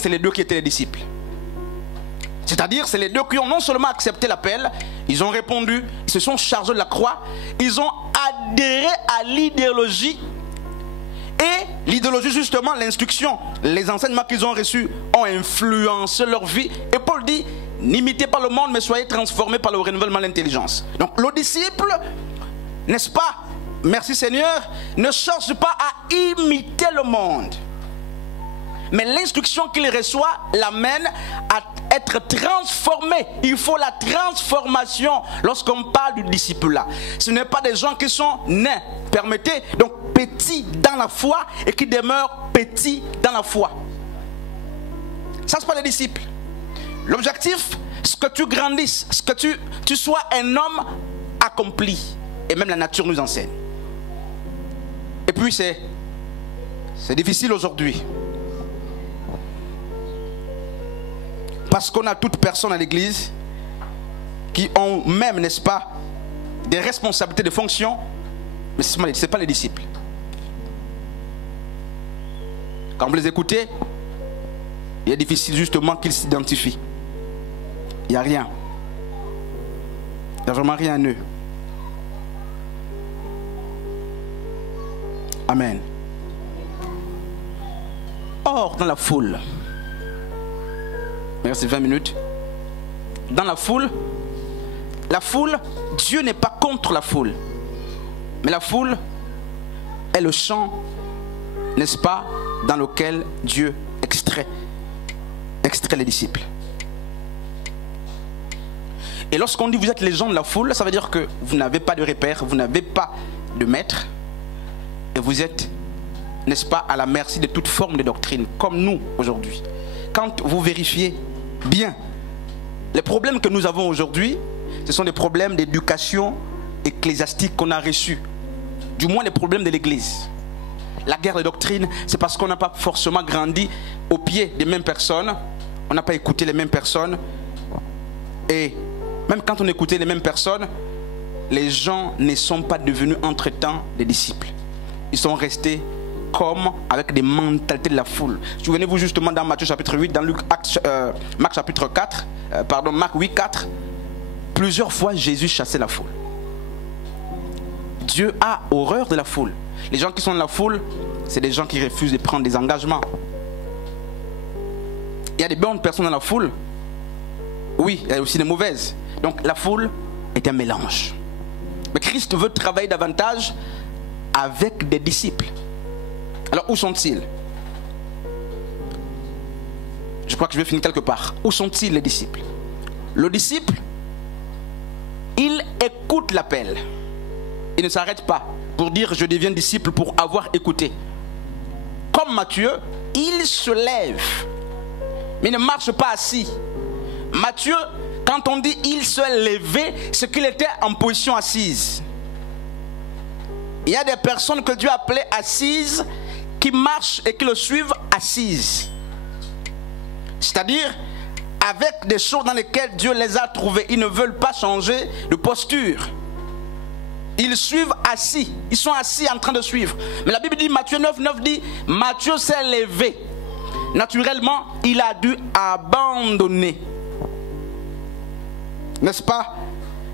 c'est les deux qui étaient les disciples. C'est-à-dire, c'est les deux qui ont non seulement accepté l'appel, ils ont répondu, ils se sont chargés de la croix, ils ont adhéré à l'idéologie. Et l'idéologie, justement, l'instruction, les enseignements qu'ils ont reçus ont influencé leur vie. Et Paul dit, n'imitez pas le monde, mais soyez transformés par le renouvellement de l'intelligence. Donc le disciple, n'est-ce pas, merci Seigneur, ne cherche pas à imiter le monde. Mais l'instruction qu'il reçoit l'amène à être transformé. Il faut la transformation lorsqu'on parle du disciple-là. Ce n'est pas des gens qui sont nés, permettez, donc petits dans la foi et qui demeurent petits dans la foi. Ça, c'est pas les disciples. L'objectif, c'est que tu grandisses, c'est que tu sois un homme accompli. Et même la nature nous enseigne. Et puis c'est difficile aujourd'hui. Parce qu'on a toutes personnes à l'église qui ont même, n'est-ce pas, des responsabilités de fonction, mais ce n'est pas les disciples. Quand vous les écoutez, il est difficile justement qu'ils s'identifient. Il n'y a rien. Il n'y a vraiment rien en eux. Amen. Or, dans la foule, merci 20 minutes. Dans la foule, Dieu n'est pas contre la foule. Mais la foule est le champ, n'est-ce pas, dans lequel Dieu extrait les disciples. Et lorsqu'on dit vous êtes les gens de la foule, ça veut dire que vous n'avez pas de repère, vous n'avez pas de maître. Et vous êtes, n'est-ce pas, à la merci de toute forme de doctrine, comme nous aujourd'hui. Quand vous vérifiez bien, les problèmes que nous avons aujourd'hui, ce sont des problèmes d'éducation ecclésiastique qu'on a reçus. Du moins les problèmes de l'église. La guerre de doctrine, c'est parce qu'on n'a pas forcément grandi au pied des mêmes personnes. On n'a pas écouté les mêmes personnes. Et même quand on écoutait les mêmes personnes, les gens ne sont pas devenus entre-temps des disciples. Ils sont restés comme avec des mentalités de la foule. Souvenez-vous justement dans Matthieu chapitre 8, dans Marc chapitre 4, Marc 8, 4, plusieurs fois Jésus chassait la foule. Dieu a horreur de la foule. Les gens qui sont dans la foule, c'est des gens qui refusent de prendre des engagements. Il y a des bonnes personnes dans la foule. Oui, il y a aussi des mauvaises. Donc la foule est un mélange. Mais Christ veut travailler davantage avec des disciples. Alors où sont-ils? Je crois que je vais finir quelque part. Où sont-ils les disciples? Le disciple, il écoute l'appel. Il ne s'arrête pas pour dire je deviens disciple pour avoir écouté. Comme Matthieu, il se lève. Mais il ne marche pas assis. Matthieu, quand on dit il se levait, c'est qu'il était en position assise. Il y a des personnes que Dieu appelait assises qui marchent et qui le suivent assises. C'est-à-dire avec des choses dans lesquelles Dieu les a trouvés. Ils ne veulent pas changer de posture. Ils suivent assis. Ils sont assis en train de suivre. Mais la Bible dit, Matthieu 9, 9 dit, Matthieu s'est levé. Naturellement, il a dû abandonner, n'est-ce pas,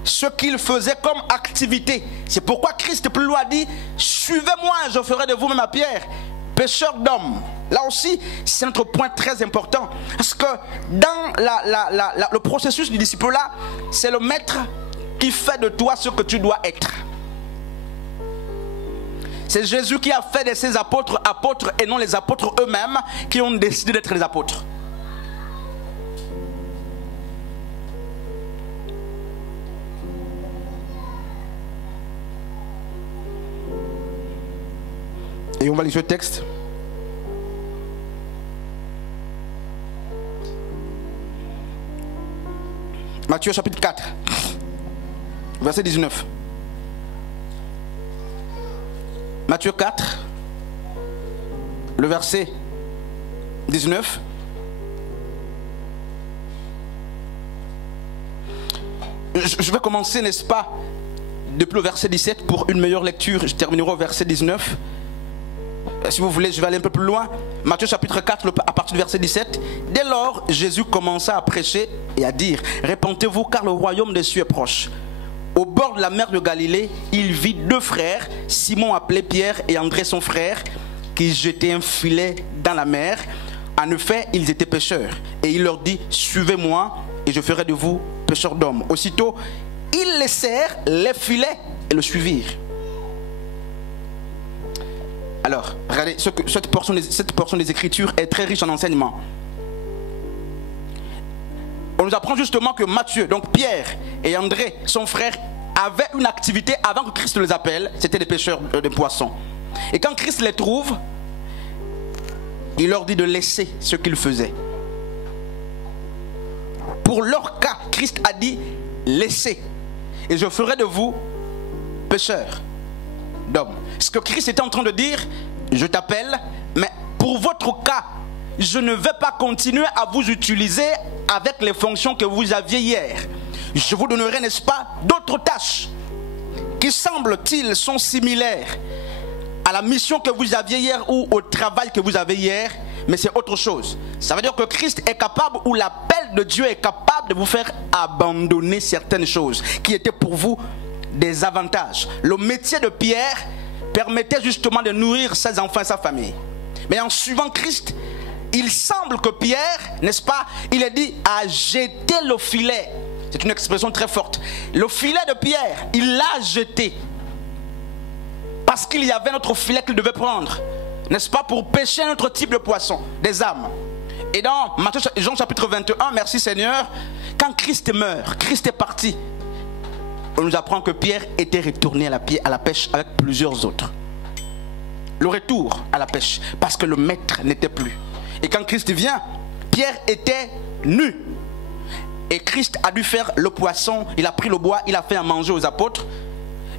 ce qu'il faisait comme activité. C'est pourquoi Christ plus loin dit, suivez-moi, je ferai de vous-même à Pierre, pêcheur d'hommes. Là aussi, c'est notre point très important. Parce que dans le processus du disciple-là, c'est le maître qui fait de toi ce que tu dois être. C'est Jésus qui a fait de ses apôtres apôtres et non les apôtres eux-mêmes qui ont décidé d'être les apôtres. Et on va lire ce texte. Matthieu chapitre 4, verset 19. Matthieu 4, le verset 19. Je vais commencer, n'est-ce pas, depuis le verset 17 pour une meilleure lecture. Je terminerai au verset 19. Si vous voulez, je vais aller un peu plus loin. Matthieu chapitre 4, à partir du verset 17. Dès lors, Jésus commença à prêcher et à dire: répentez-vous, car le royaume des cieux est proche. Au bord de la mer de Galilée, il vit deux frères, Simon appelé Pierre et André son frère, qui jetaient un filet dans la mer. En effet, ils étaient pêcheurs. Et il leur dit: suivez-moi et je ferai de vous pêcheurs d'hommes. Aussitôt, ils laissèrent les filets et le suivirent. Alors, regardez, cette portion des Écritures est très riche en enseignements. On nous apprend justement que Matthieu, donc Pierre et André, son frère, avaient une activité avant que Christ les appelle. C'était des pêcheurs de poissons. Et quand Christ les trouve, il leur dit de laisser ce qu'ils faisaient. Pour leur cas, Christ a dit: laissez, et je ferai de vous pêcheurs d'hommes. Ce que Christ était en train de dire: je t'appelle, mais pour votre cas, je ne vais pas continuer à vous utiliser avec les fonctions que vous aviez hier. Je vous donnerai, n'est-ce pas, d'autres tâches qui, semble-t-il, sont similaires à la mission que vous aviez hier ou au travail que vous avez hier, mais c'est autre chose. Ça veut dire que Christ est capable, ou l'appel de Dieu est capable de vous faire abandonner certaines choses qui étaient pour vous des avantages. Le métier de Pierre permettait justement de nourrir ses enfants et sa famille. Mais en suivant Christ, il semble que Pierre, n'est-ce pas, il est dit à jeter le filet. C'est une expression très forte. Le filet de Pierre, il l'a jeté. Parce qu'il y avait notre filet qu'il devait prendre, n'est-ce pas, pour pêcher un autre type de poisson, des âmes. Et dans Jean chapitre 21, merci Seigneur, quand Christ meurt, Christ est parti, on nous apprend que Pierre était retourné à la pêche avec plusieurs autres. Le retour à la pêche, parce que le maître n'était plus. Et quand Christ vient, Pierre était nu. Et Christ a dû faire le poisson, il a pris le bois, il a fait à manger aux apôtres.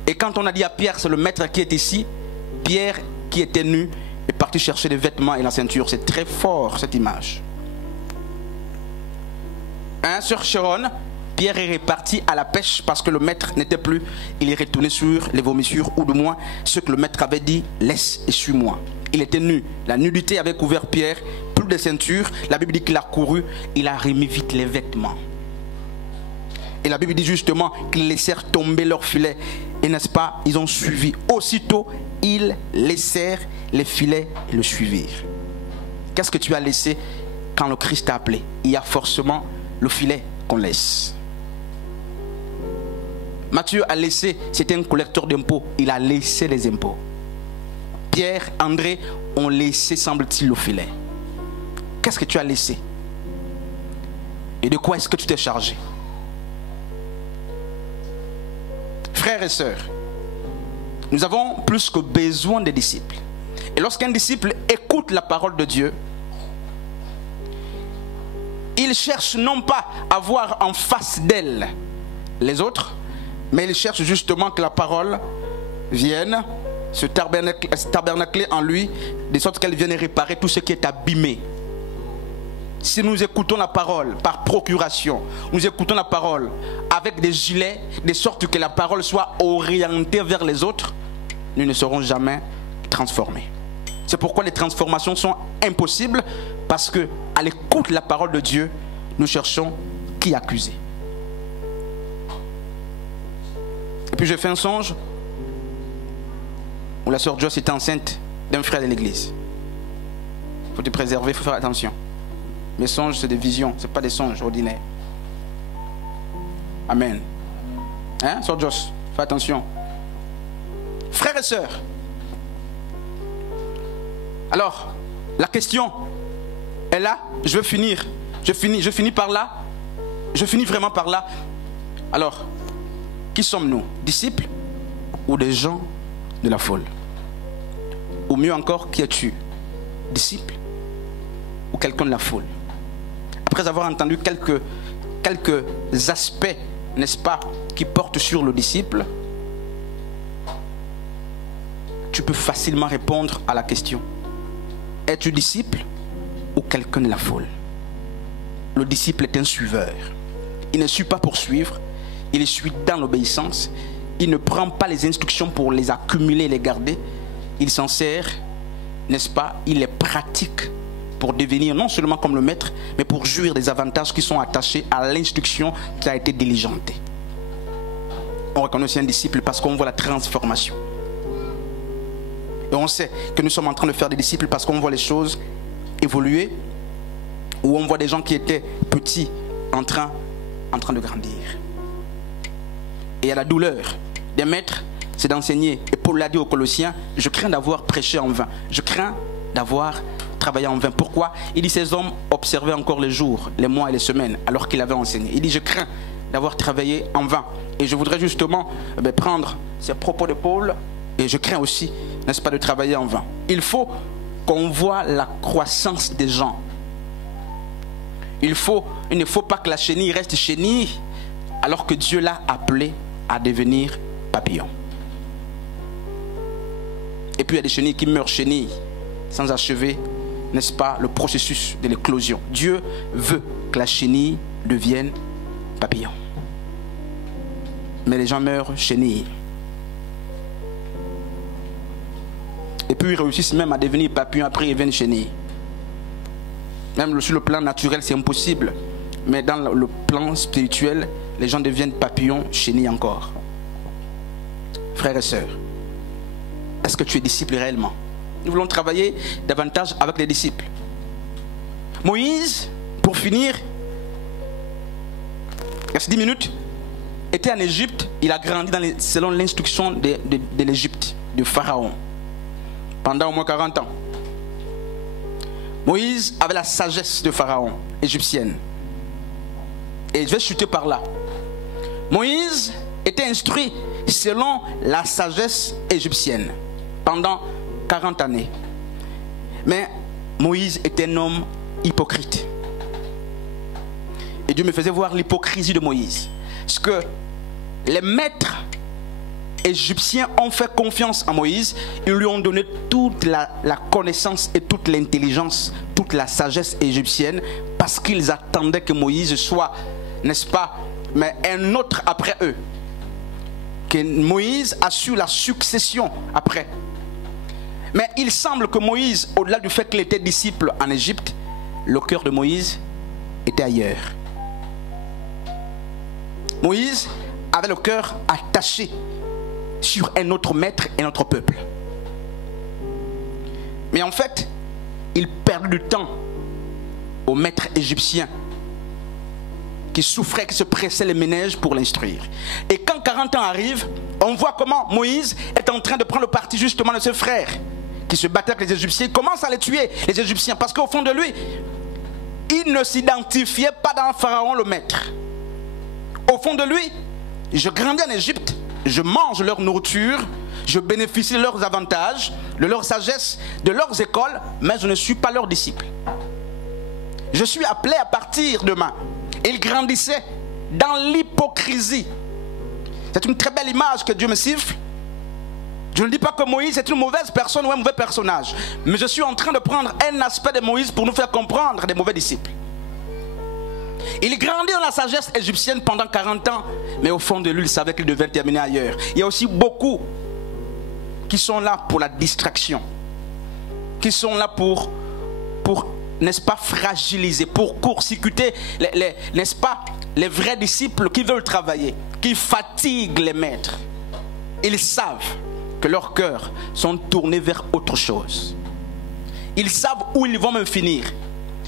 Et quand on a dit à Pierre, c'est le maître qui est ici, Pierre qui était nu est parti chercher des vêtements et la ceinture. C'est très fort cette image. Sur Chéron, Pierre est reparti à la pêche parce que le maître n'était plus. Il est retourné sur les vomissures, ou du moins ce que le maître avait dit: laisse et suis-moi. Il était nu. La nudité avait couvert Pierre, plus de ceinture. La Bible dit qu'il a couru, il a remis vite les vêtements. Et la Bible dit justement qu'ils laissèrent tomber leur filet. Et n'est-ce pas, ils ont suivi. Aussitôt, ils laissèrent les filets et le suivirent. Qu'est-ce que tu as laissé quand le Christ t'a appelé? Il y a forcément le filet qu'on laisse. Matthieu a laissé, c'était un collecteur d'impôts. Il a laissé les impôts. Pierre, André ont laissé, semble-t-il, le filet. Qu'est-ce que tu as laissé? Et de quoi est-ce que tu t'es chargé? Frères et sœurs, nous avons plus que besoin des disciples. Et lorsqu'un disciple écoute la parole de Dieu, il cherche non pas à voir en face d'elle les autres, mais il cherche justement que la parole vienne se tabernacler en lui, de sorte qu'elle vienne réparer tout ce qui est abîmé. Si nous écoutons la parole par procuration, nous écoutons la parole avec des gilets, de sorte que la parole soit orientée vers les autres, nous ne serons jamais transformés. C'est pourquoi les transformations sont impossibles, parce que à l'écoute de la parole de Dieu, nous cherchons qui accuser. Et puis j'ai fait un songe où la sœur Joss était enceinte d'un frère de l'église. Il faut te préserver, il faut faire attention. Mes songes, c'est des visions, ce n'est pas des songes ordinaires. Amen. Hein, sœur Joss, fais attention. Frères et sœurs, alors, la question est là. Je veux finir. Je finis par là. Je finis vraiment par là. Alors, qui sommes-nous? Disciples ou des gens de la foule? Ou mieux encore, qui es-tu? Disciple ou quelqu'un de la foule? Après avoir entendu quelques aspects, n'est-ce pas, qui portent sur le disciple, tu peux facilement répondre à la question: es-tu disciple ou quelqu'un de la foule? Le disciple est un suiveur. Il ne suit pas pour suivre, il suit dans l'obéissance. Il ne prend pas les instructions pour les accumuler et les garder. Il s'en sert, n'est-ce pas? Il les pratique pour devenir non seulement comme le maître, mais pour jouir des avantages qui sont attachés à l'instruction qui a été diligentée. On reconnaît aussi un disciple parce qu'on voit la transformation. Et on sait que nous sommes en train de faire des disciples parce qu'on voit les choses évoluer, ou on voit des gens qui étaient petits en train de grandir. Et il y a la douleur des maîtres, c'est d'enseigner. Et Paul l'a dit aux Colossiens, je crains d'avoir prêché en vain. Je crains d'avoir travaillé en vain. Pourquoi? Il dit, ces hommes observaient encore les jours, les mois et les semaines, alors qu'il avait enseigné. Il dit, je crains d'avoir travaillé en vain. Et je voudrais justement prendre ces propos de Paul, et je crains aussi, n'est-ce pas, de travailler en vain. Il faut qu'on voit la croissance des gens. Il ne faut pas que la chenille reste chenille, alors que Dieu l'a appelé à devenir papillon. Et puis il y a des chenilles qui meurent chenilles sans achever, n'est-ce pas, le processus de l'éclosion. Dieu veut que la chenille devienne papillon. Mais les gens meurent chenilles. Et puis ils réussissent même à devenir papillon, après ils deviennent chenilles. Même sur le plan naturel, c'est impossible. Mais dans le plan spirituel, les gens deviennent papillons, chenilles encore. Frères et sœurs, est-ce que tu es disciple réellement? Nous voulons travailler davantage avec les disciples. Moïse, pour finir, il y a 10 minutes, était en Égypte. Il a grandi selon l'instruction de l'Égypte, de Pharaon, pendant au moins 40 ans. Moïse avait la sagesse de Pharaon, égyptienne. Et je vais chuter par là. Moïse était instruit selon la sagesse égyptienne pendant 40 années. Mais Moïse était un homme hypocrite. Et Dieu me faisait voir l'hypocrisie de Moïse. Parce que les maîtres égyptiens ont fait confiance à Moïse. Ils lui ont donné toute la connaissance et toute l'intelligence, toute la sagesse égyptienne, parce qu'ils attendaient que Moïse soit, n'est-ce pas, mais un autre après eux. Que Moïse assure la succession après. Mais il semble que Moïse, au-delà du fait qu'il était disciple en Égypte, le cœur de Moïse était ailleurs. Moïse avait le cœur attaché sur un autre maître et notre peuple. Mais en fait, il perd du temps au maître égyptien qui souffrait, qui se pressait les ménages pour l'instruire. Et quand 40 ans arrivent, on voit comment Moïse est en train de prendre le parti justement de ses frères qui se battaient avec les Égyptiens. Il commence à les tuer, les Égyptiens, parce qu'au fond de lui, il ne s'identifiait pas dans Pharaon le maître. Au fond de lui, je grandis en Égypte, je mange leur nourriture, je bénéficie de leurs avantages, de leur sagesse, de leurs écoles, mais je ne suis pas leur disciple. Je suis appelé à partir demain. Et il grandissait dans l'hypocrisie. C'est une très belle image que Dieu me siffle. Je ne dis pas que Moïse est une mauvaise personne ou un mauvais personnage, mais je suis en train de prendre un aspect de Moïse pour nous faire comprendre des mauvais disciples. Il grandit dans la sagesse égyptienne pendant 40 ans, mais au fond de lui, il savait qu'il devait terminer ailleurs. Il y a aussi beaucoup qui sont là pour la distraction, qui sont là pour n'est-ce pas, fragiliser, pour court-circuiter, n'est-ce pas, les vrais disciples qui veulent travailler, qui fatiguent les maîtres. Ils savent que leurs cœurs sont tournés vers autre chose. Ils savent où ils vont même finir.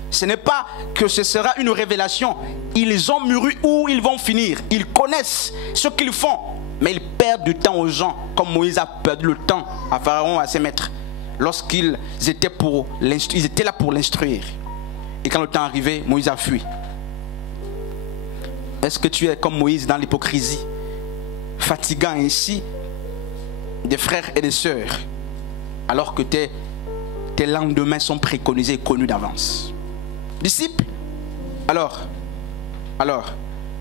Ce n'est pas que ce sera une révélation. Ils ont mûri où ils vont finir. Ils connaissent ce qu'ils font, mais ils perdent du temps aux gens, comme Moïse a perdu le temps à Pharaon, à ses maîtres, lorsqu'ils étaient là pour l'instruire. Et quand le temps arrivait, Moïse a fui. Est-ce que tu es comme Moïse dans l'hypocrisie, fatiguant ainsi des frères et des sœurs, alors que tes lendemains sont préconisés et connus d'avance? Disciple? Alors,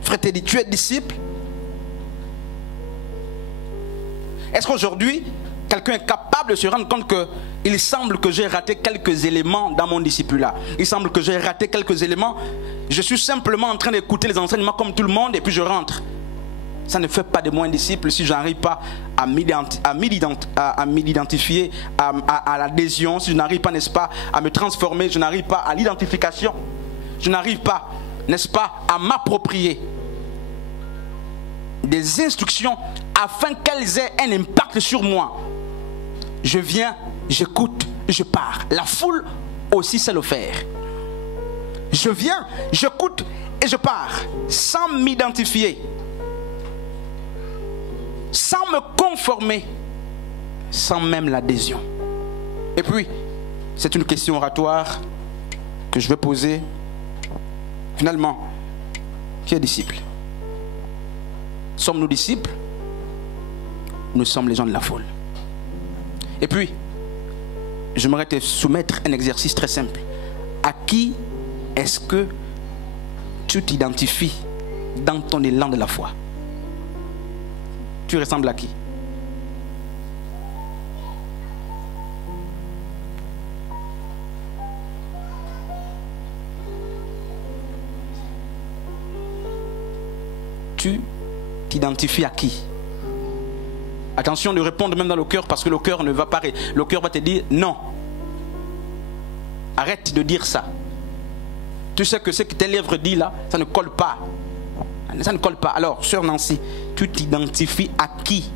frère, tu es disciple? Est-ce qu'aujourd'hui, quelqu'un est capable de se rendre compte qu'il semble que j'ai raté quelques éléments dans mon discipulat? Il semble que j'ai raté quelques éléments. Je suis simplement en train d'écouter les enseignements comme tout le monde et puis je rentre. ça ne fait pas de moi un disciple si je n'arrive pas à m'identifier à l'adhésion, si je n'arrive pas, n'est-ce pas, à me transformer, je n'arrive pas à l'identification, je n'arrive pas, n'est-ce pas, à m'approprier des instructions afin qu'elles aient un impact sur moi. Je viens, j'écoute, je pars. La foule aussi sait le faire. Je viens, j'écoute et je pars sans m'identifier, sans me conformer, sans même l'adhésion. Et puis, c'est une question oratoire que je vais poser. Finalement, qui est disciple? Sommes-nous disciples? Nous sommes les gens de la foule. Et puis, j'aimerais te soumettre un exercice très simple. À qui est-ce que tu t'identifies dans ton élan de la foi? Tu ressembles à qui? Tu t'identifies à qui? Attention de répondre même dans le cœur, parce que le cœur ne va pas. Le cœur va te dire non. Arrête de dire ça. Tu sais que ce que tes lèvres disent là, ça ne colle pas. Ça ne colle pas. Alors, sœur Nancy, tu t'identifies à qui?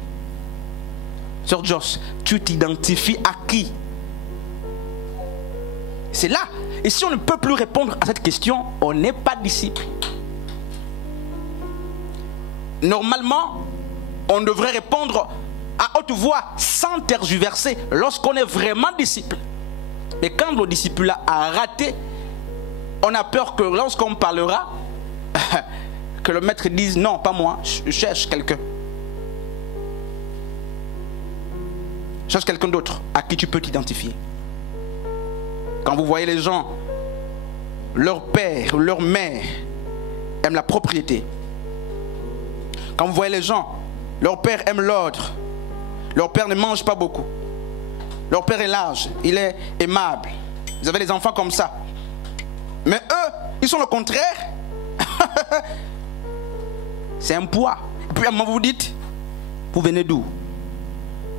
Sœur Joss, tu t'identifies à qui? C'est là. Et si on ne peut plus répondre à cette question, on n'est pas disciple. Normalement, on devrait répondre à haute voix, sans tergiverser, lorsqu'on est vraiment disciple. Et quand le disciple a raté, on a peur que lorsqu'on parlera, que le maître dise non, pas moi, je cherche quelqu'un. Cherche quelqu'un d'autre à qui tu peux t'identifier. Quand vous voyez les gens, leur père ou leur mère aiment la propriété. Quand vous voyez les gens, leur père aime l'ordre. Leur père ne mange pas beaucoup. Leur père est large, il est aimable. Vous avez des enfants comme ça. Mais eux, ils sont le contraire. C'est un poids. Et puis à un moment vous dites, vous venez d'où?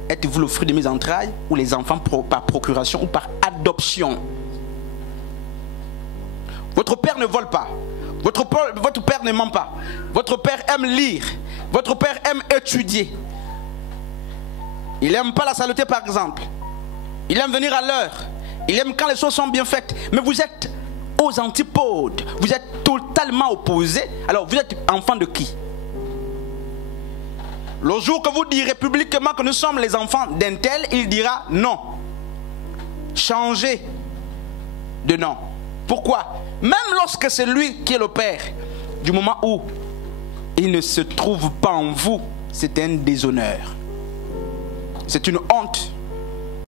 Êtes-vous le fruit de mes entrailles ou les enfants par procuration ou par adoption? Votre père ne vole pas. Votre père ne ment pas. Votre père aime lire. Votre père aime étudier. Il n'aime pas la saleté par exemple. Il aime venir à l'heure. Il aime quand les choses sont bien faites. Mais vous êtes aux antipodes. Vous êtes totalement opposés. Alors vous êtes enfant de qui? Le jour que vous direz publiquement que nous sommes les enfants d'un tel, il dira non. Changez de nom. Pourquoi? Même lorsque c'est lui qui est le père, du moment où il ne se trouve pas en vous, c'est un déshonneur. C'est une honte.